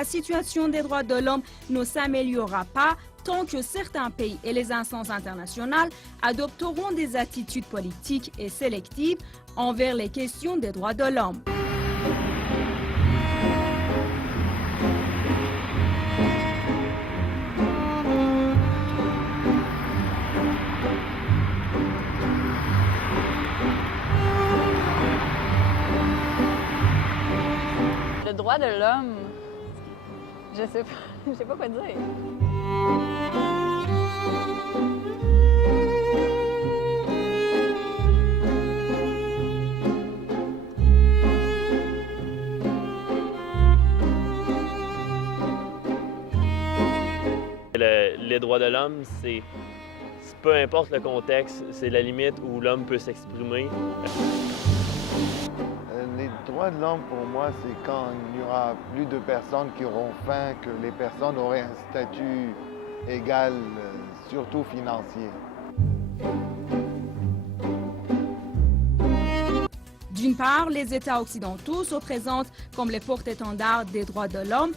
la situation des droits de l'homme ne s'améliorera pas tant que certains pays et les instances internationales adopteront des attitudes politiques et sélectives envers les questions des droits de l'homme. Le droit de l'homme, je sais pas quoi dire. Les droits de l'homme, c'est peu importe le contexte, c'est la limite où l'homme peut s'exprimer. Les droits de l'homme, pour moi, c'est quand il y aura plus de personnes qui auront faim, que les personnes auraient un statut égal, surtout financier. D'une part, les États occidentaux se présentent comme les porte-étendards des droits de l'homme.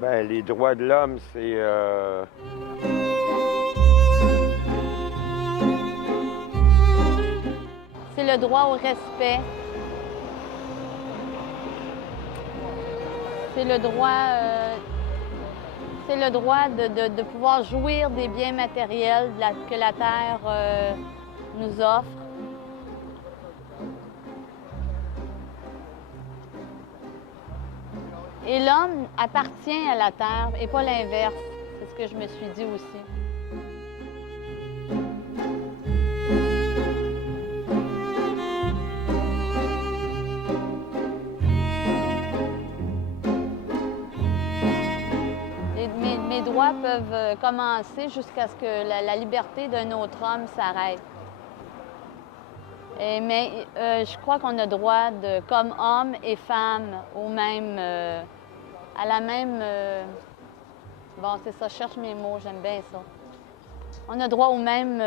Bien, les droits de l'homme, c'est... C'est le droit au respect. C'est le droit de pouvoir jouir des biens matériels que la Terre nous offre. Et l'homme appartient à la Terre et pas l'inverse. C'est ce que je me suis dit aussi. Mes droits peuvent commencer jusqu'à ce que la liberté d'un autre homme s'arrête. Mais je crois qu'on a droit, comme hommes et femmes, à la même... Bon, c'est ça, je cherche mes mots, j'aime bien ça. On a droit au même...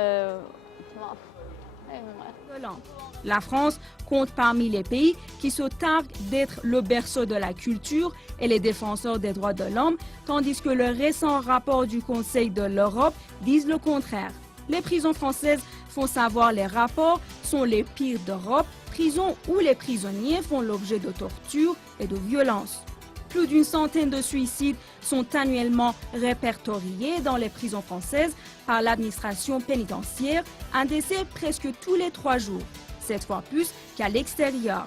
La France compte parmi les pays qui se targuent d'être le berceau de la culture et les défenseurs des droits de l'homme, tandis que le récent rapport du Conseil de l'Europe dit le contraire. Les prisons françaises font savoir les rapports sont les pires d'Europe, prisons où les prisonniers font l'objet de tortures et de violences. Plus d'une centaine de suicides sont annuellement répertoriés dans les prisons françaises par l'administration pénitentiaire, un décès presque tous les 3 jours, 7 fois plus qu'à l'extérieur.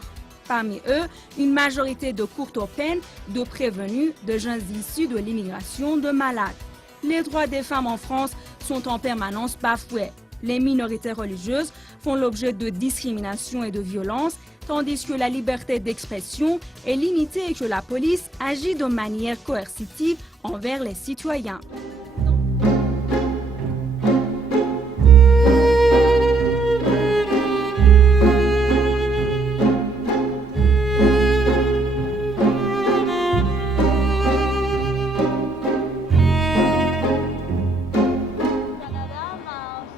Parmi eux, une majorité de courtes peines, de prévenus, de jeunes issus de l'immigration, de malades. Les droits des femmes en France sont en permanence bafoués. Les minorités religieuses font l'objet de discrimination et de violence, tandis que la liberté d'expression est limitée et que la police agit de manière coercitive envers les citoyens.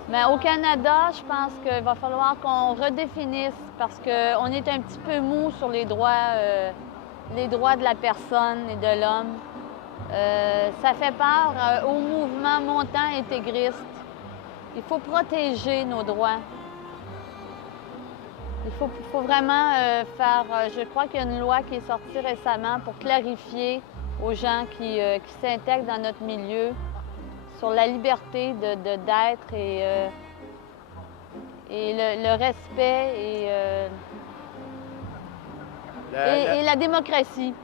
Mais au Canada, je pense qu'il va falloir qu'on redéfinisse parce qu'on est un petit peu mou sur les droits de la personne et de l'homme. Ça fait peur au mouvement montant intégriste. Il faut protéger nos droits. Il faut vraiment faire... je crois qu'il y a une loi qui est sortie récemment pour clarifier aux gens qui s'intègrent dans notre milieu sur la liberté d'être et le respect et la démocratie.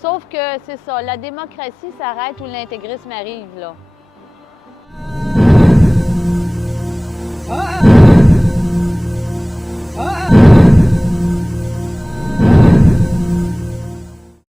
Sauf que c'est ça, la démocratie s'arrête où l'intégrisme arrive, là.